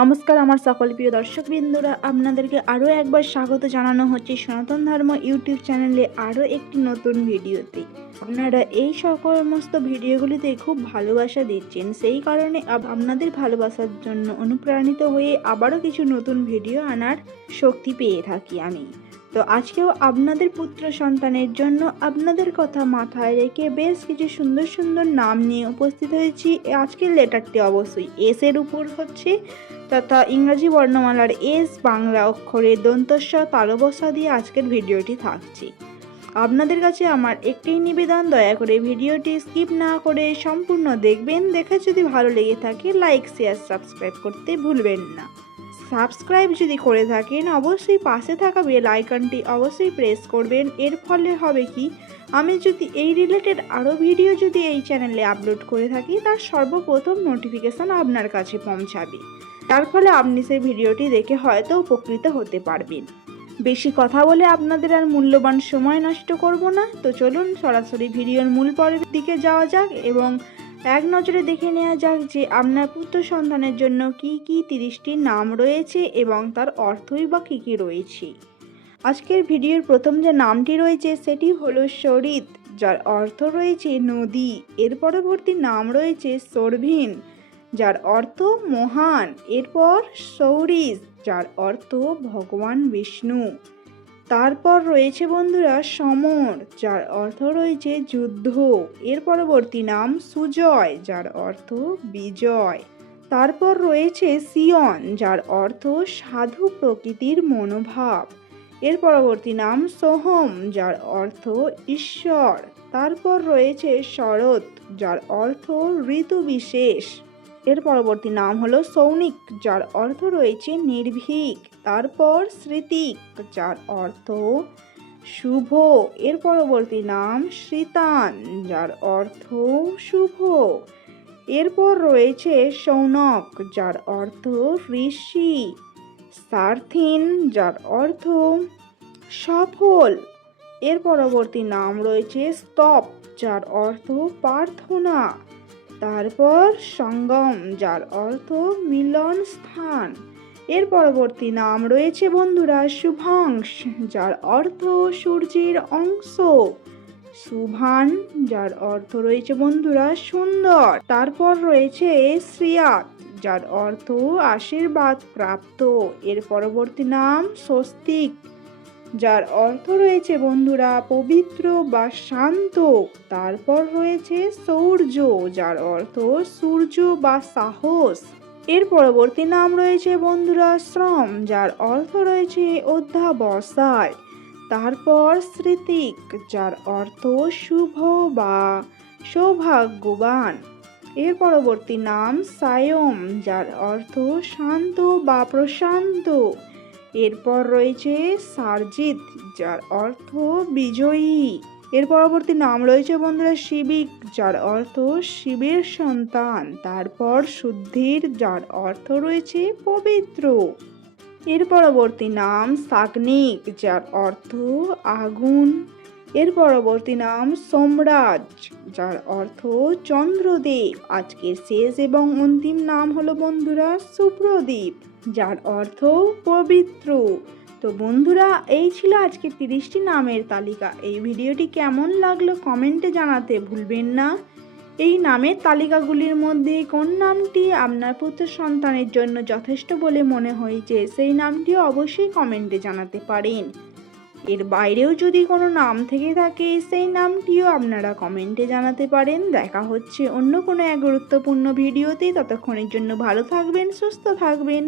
নমস্কার আমার সকল প্রিয় দর্শক বিন্দুরা আপনাদেরকে আরও একবার স্বাগত জানানো হচ্ছে সনাতন ধর্ম ইউটিউব চ্যানেলে আরও একটি নতুন ভিডিওতে। আপনারা এই সমস্ত ভিডিওগুলিতে খুব ভালোবাসা দিচ্ছেন, সেই কারণে আপনাদের ভালোবাসার জন্য অনুপ্রাণিত হয়ে আবারও কিছু নতুন ভিডিও আনার শক্তি পেয়ে থাকি আমি। তো আজকেও আপনাদের পুত্র সন্তানের জন্য আপনাদের কথা মাথায় রেখে বেশ কিছু সুন্দর সুন্দর নাম নিয়ে উপস্থিত হয়েছি। আজকের লেটারটি অবশ্যই এস এর উপর হচ্ছে তথা ইংরাজি বর্ণমালার এস বাংলা অক্ষরে দন্তস্ব তালবসা দিয়ে আজকের ভিডিওটি থাকছে। আপনাদের কাছে আমার একটাই নিবেদন, দয়া করে ভিডিওটি স্কিপ না করে সম্পূর্ণ দেখবেন। দেখে যদি ভালো লেগে থাকে, লাইক শেয়ার সাবস্ক্রাইব করতে ভুলবেন না। সাবস্ক্রাইব যদি করে থাকেন, অবশ্যই পাশে থাকা বেল আইকনটি অবশ্যই প্রেস করবেন। এর ফলে হবে কি, আমি যদি এই রিলেটেড আরও ভিডিও যদি এই চ্যানেলে আপলোড করে থাকি, তার সর্বপ্রথম নোটিফিকেশান আপনার কাছে পৌঁছাবে। তার ফলে আপনি সেই ভিডিওটি দেখে হয়তো উপকৃত হতে পারবেন। বেশি কথা বলে আপনাদের আর মূল্যবান সময় নষ্ট করব না। তো চলুন সরাসরি ভিডিওর মূল পরের দিকে যাওয়া যাক এবং এক নজরে দেখে নেওয়া যাক যে আপনার পুত্র সন্তানের জন্য কি কি তিরিশটি নাম রয়েছে এবং তার অর্থই বা কী কী রয়েছে। আজকের ভিডিওর প্রথম যে নামটি রয়েছে, সেটি হলো সরিত যার অর্থ রয়েছে নদী। এর পরবর্তী নাম রয়েছে সরভিন যার অর্থ মহান। এরপর সৌরিস, যার অর্থ ভগবান বিষ্ণু। তারপর রয়েছে বন্ধুরা সমর, যার অর্থ রয়েছে যুদ্ধ। এর পরবর্তী নাম সুজয়, যার অর্থ বিজয়। তারপর রয়েছে সিয়ন, যার অর্থ সাধু প্রকৃতির মনোভাব। এর পরবর্তী নাম সোহম, যার অর্থ ঈশ্বর। তারপর রয়েছে শরৎ, যার অর্থ ঋতু বিশেষ। এর পরবর্তী নাম হলো সৌনিক, যার অর্থ রয়েছে নির্ভীক। তারপর স্মৃতিক যার অর্থ শুভ। এর পরবর্তী নাম শ্রীতান, যার অর্থ শুভ। এরপর রয়েছে সৌনক, যার অর্থ ঋষি। সার্থিন, যার অর্থ সফল। এর পরবর্তী নাম রয়েছে স্তপ যার অর্থ প্রার্থনা। তারপর সঙ্গম, যার অর্থ মিলন স্থান এর পরবর্তী নাম রয়েছে বন্ধুরা শুভাংশ, যার অর্থ সূর্যের অংশ। সুভান, যার অর্থ রয়েছে বন্ধুরা সুন্দর। তারপর রয়েছে শ্রিয়াত যার অর্থ আশীর্বাদ প্রাপ্ত। এর পরবর্তী নাম স্বস্তিক, যার অর্থ রয়েছে বন্ধুরা পবিত্র বা শান্ত। তারপর রয়েছে সৌর্য, যার অর্থ সূর্য বা সাহস। এর পরবর্তী নাম রয়েছে বন্ধুরা শ্রম যার অর্থ রয়েছে অধ্যাবসায়। তারপর স্মৃতিক, যার অর্থ শুভ বা সৌভাগ্যবান। এর পরবর্তী নাম সায়ম, যার অর্থ শান্ত বা প্রশান্ত। এরপর রয়েছে সারজিৎ, যার অর্থ বিজয়ী। এর পরবর্তী নাম রয়েছে বন্ধুরা শিবিক, যার অর্থ শিবের সন্তান। তারপর শুদ্ধির, যার অর্থ রয়েছে পবিত্র। এর পরবর্তী নাম সাগ্নিক, যার অর্থ আগুন। এর পরবর্তী নাম সোমরাজ, যার অর্থ চন্দ্রদেব। আজকের শেষ এবং অন্তিম নাম হলো বন্ধুরা শুভ্রদীপ যার অর্থ পবিত্র। তো বন্ধুরা, এই ছিল আজকে তিরিশটি নামের তালিকা। এই ভিডিওটি কেমন লাগল কমেন্টে জানাতে ভুলবেন না। এই নামের তালিকাগুলির মধ্যে কোন নামটি আপনার পুত্র সন্তানের জন্য যথেষ্ট বলে মনে হয়েছে, সেই নামটিও অবশ্যই কমেন্টে জানাতে পারেন। এর বাইরেও যদি কোনো নাম থেকে থাকে, সেই নামটিও আপনারা কমেন্টে জানাতে পারেন। দেখা হচ্ছে অন্য কোনো এক গুরুত্বপূর্ণ ভিডিওতে। ততক্ষণের জন্য ভালো থাকবেন, সুস্থ থাকবেন।